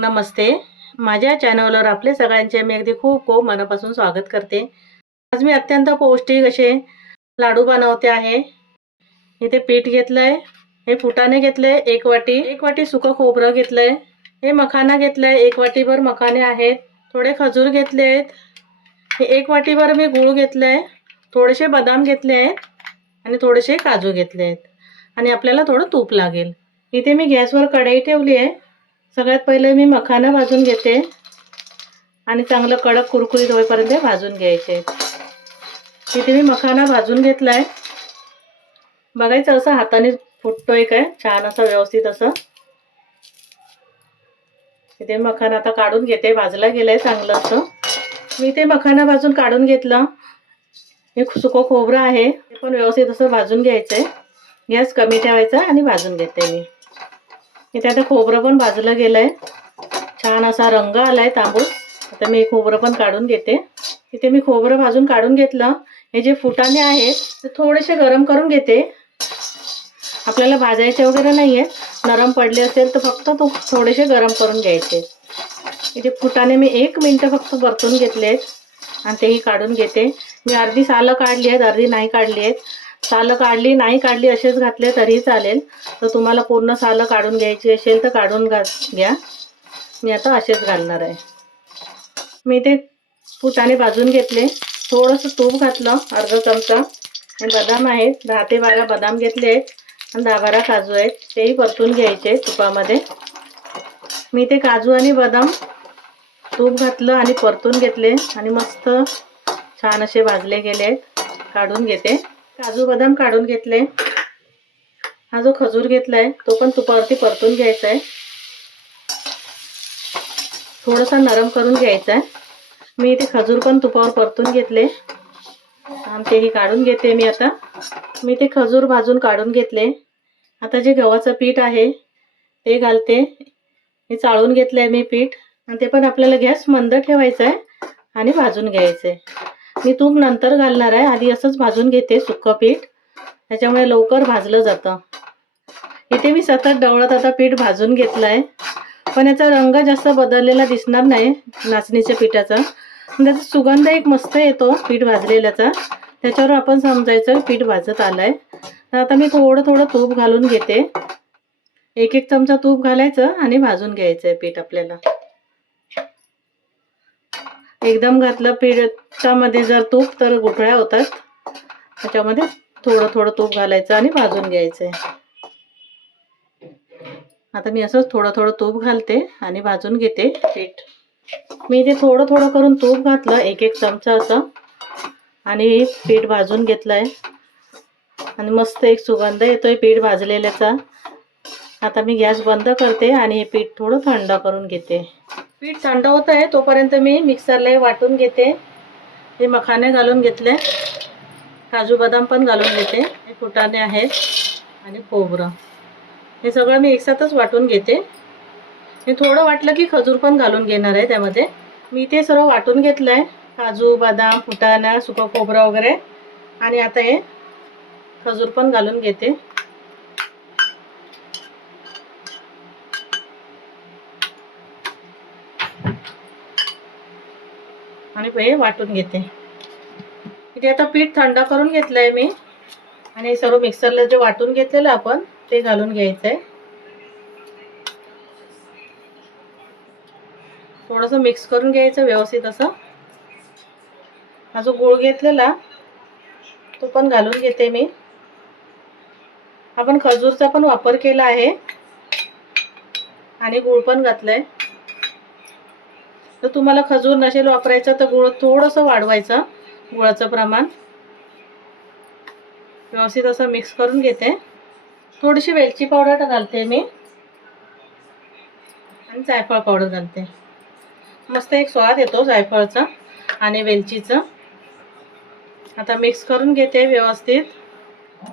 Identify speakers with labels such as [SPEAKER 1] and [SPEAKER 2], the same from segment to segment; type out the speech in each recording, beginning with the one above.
[SPEAKER 1] नमस्ते. माझ्या चॅनलवर आपले सगळ्यांचे मी अगदी खूप खूप मनापासून स्वागत करते. आज मी अत्यंत पौष्टिक असे लाडू बनवते आहे. इथे पीठ घेतलं आहे हे फुटाने घेतलं आहे एक वाटी एक वाटी सुकं खोबरं घेतलं आहे हे मखाना घेतलं आहे एक वाटीभर मखाने आहेत थोडे खजूर घेतले आहेत हे एक वाटीभर मी गूळ घेतलं आहे थोडेसे बदाम घेतले आहेत आणि थोडेसे काजू घेतले आहेत आणि आपल्याला थोडं तूप लागेल. इथे मी गॅसवर कढई ठेवली आहे. सगळ्यात पहिले मी मखाना भाजून घेते. आणि चांगलं कडक कुरकुरीत होईपर्यंत भाजून घ्यायचे. तिथे मी मखाना भाजून घेतला आहे बघायचं असं हाताने फुटतोय काय? छान असं व्यवस्थित असं. तिथे मखाना आता काढून घेते. भाजला गेलाय चांगलं असं. मी ते मखाना भाजून काढून घेतलं. हे सुको खोबरं आहे. ते पण व्यवस्थित असं भाजून घ्यायचं आहे गॅस कमी ठेवायचा आणि भाजून घेते मी. इथे आता खोबरं पण बाजूला गेलं आहे छान असा रंग आला आहे तांबूस आता मी खोबरं पण काढून घेते. इथे मी खोबरं भाजून काढून घेतलं. हे जे फुटाणे आहेत ते थोडेसे गरम करून घेते. आपल्याला भाजायचे वगैरे नाही आहेत नरम पडले असेल तर फक्त तो थोडेसे गरम करून घ्यायचे. इथे फुटाने मी एक मिनटं फक्त परतून घेतले आहेत आणि तेही काढून घेते. मी अर्धी सालं काढली आहेत अर्धी नाही काढली आहेत. सालं काढली नाही काढली असेच घातले तरीही चालेल. तर तुम्हाला पूर्ण सालं काढून घ्यायची असेल तर काढून घा घ्या. मी आता असेच घालणार आहे. मी ते फुटाने भाजून घेतले. थोडंसं तूप घातलं अर्धा चमचा. आणि बदाम आहेत. दहा ते बारा बदाम घेतले आहेत. आणि दहा बारा काजू आहेत. तेही परतून घ्यायचे तुपामध्ये. मी ते काजू आणि बदाम तूप घातलं आणि परतून घेतले. आणि मस्त छान असे भाजले गेले आहेत. काढून घेते. काजू बदाम काढून घेतले. हा जो खजूर घेतलाय तो पण तुपावरती परतून घ्यायचा आहे थोडासा नरम करून घ्यायचा आहे मी इथे खजूर पण तुपावर परतून घेतले. आणि तेही काढून घेते मी आता. मी ते खजूर भाजून काढून घेतले. आता जे गव्हाचं पीठ आहे ते घालते. हे चाळून घेतलं आहे मी पीठ. आणि ते पण आपल्याला गॅस मंद ठेवायचा आहे आणि भाजून घ्यायचं आहे मी तूप नंतर घालणार आहे. आधी असंच भाजून घेते सुक्कं पीठ त्याच्यामुळे लवकर भाजलं जातं. इथे मी सतत डवळत आता पीठ भाजून घेतलं आहे पण याचा रंग जास्त बदललेला दिसणार नाही नाचणीच्या पिठाचा. त्याचा सुगंध एक मस्त येतो पीठ भाजलेल्याचा. त्याच्यावर आपण समजायचं पीठ भाजत आलं आहे तर आता मी थोडं थोडं तूप घालून घेते. एक एक चमचा तूप घालायचं आणि भाजून घ्यायचं आहे पीठ आपल्याला. एकदम घातलं पिठामध्ये जर तूप तर गुठळ्या होतात. त्याच्यामध्ये थोडं थोडं तूप घालायचं आणि भाजून घ्यायचं आहे आता मी असंच थोडं थोडं तूप घालते आणि भाजून घेते पीठ. मी इथे थोडं थोडं करून तूप घातलं एक एक चमचा असं. आणि पीठ भाजून घेतलं आहे आणि मस्त एक सुगंध येतोय पीठ भाजलेल्याचा. आता मी गॅस बंद करते आणि हे पीठ थोडं थंड करून घेते. पीठ थंड होत आहे तोपर्यंत मी मिक्सरला वाटून घेते. हे मखाने घालून घेतले. काजू बदाम पण घालून घेते. हे फुटाणे आहेत आणि खोबरं. हे सगळं मी एकसाथच वाटून घेते. हे थोडं वाटलं की खजूर पण घालून घेणार आहे त्यामध्ये. मी ते सर्व वाटून घेतलं आहे काजू बदाम फुटाणा सुकं खोबरं वगैरे. आणि आता हे खजूर पण घालून घेते. आणि हे वाटून घेते. इथे आता पीठ थंड करून घेतलं आहे मी. आणि सर्व मिक्सरला जे वाटून घेतलेलं आपण ते घालून घ्यायचं आहे थोडंसं मिक्स करून घ्यायचं व्यवस्थित असं. हा जो गूळ घेतलेला तो पण घालून घेते मी. आपण खजूरचा पण वापर केला आहे. आणि गूळ पण घातलंय. तर तुम्हाला खजूर नसेल वापरायचं तर गुळ थोडंसं वाढवायचं गुळाचं प्रमाण. व्यवस्थित असं मिक्स करून घेते. थोडीशी वेलची पावडर घालते मी. आणि जायफळ पावडर घालते. मस्त एक स्वाद येतो जायफळचा आणि वेलचीचं. आता मिक्स करून घेते व्यवस्थित.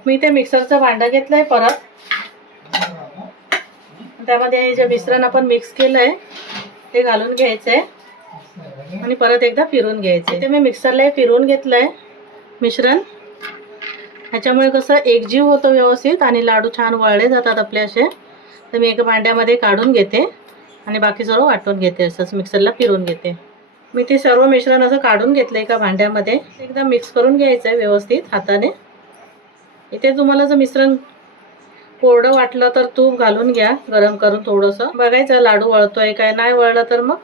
[SPEAKER 1] मी ते मिक्सरचं भांडं घेतलं आहे परत. त्यामध्ये जे मिश्रण आपण मिक्स केलं आहे ते घालून घ्यायचं आहे आणि परत एकदा फिरून घ्यायचं. ते मी मिक्सरला फिरवून घेतलं आहे मिश्रण. ह्याच्यामुळे कसं एकजीव होतं व्यवस्थित आणि लाडू छान वळले जातात आपले असे. तर मी एका भांड्यामध्ये काढून घेते आणि बाकी सर्व वाटून घेते असंच मिक्सरला फिरून घेते. मी ते सर्व मिश्रण असं काढून घेतलं एका भांड्यामध्ये. एकदा मिक्स करून घ्यायचं आहे व्यवस्थित हाताने. इथे तुम्हाला जर मिश्रण कोरडं वाटलं तर तूप घालून घ्या गरम करून थोडंसं. बघायचं लाडू वळतोय काय नाही वळलं तर मग?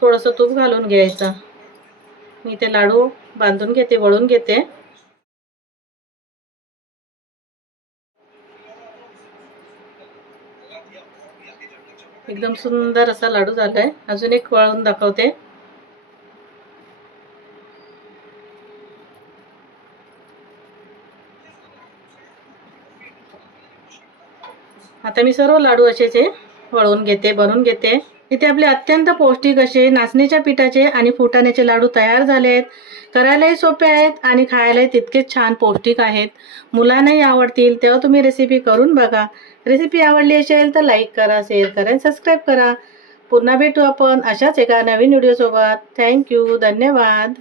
[SPEAKER 1] थोडंसं तूप घालून घ्यायचं. मी ते लाडू बांधून घेते वळून घेते. एकदम सुंदर असा लाडू झालाय. अजून एक वळून दाखवते. आता मी सर्व लाडू असेचे वळवून घेते बनवून घेते. इथे आपले अत्यंत पौष्टिक असे नाचणीच्या पिठाचे आणि फुटाण्याचे लाडू तयार झाले आहेत करायलाही सोपे आहेत आणि खायलाही तितकेच छान पौष्टिक आहेत. मुलांनाही आवडतील तेव्हा तुम्ही रेसिपी करून बघा. रेसिपी आवडली असेल तर लाईक करा शेअर करा आणि सबस्क्राईब करा. पुन्हा भेटू आपण अशाच एका नवीन व्हिडिओसोबत थँक्यू धन्यवाद.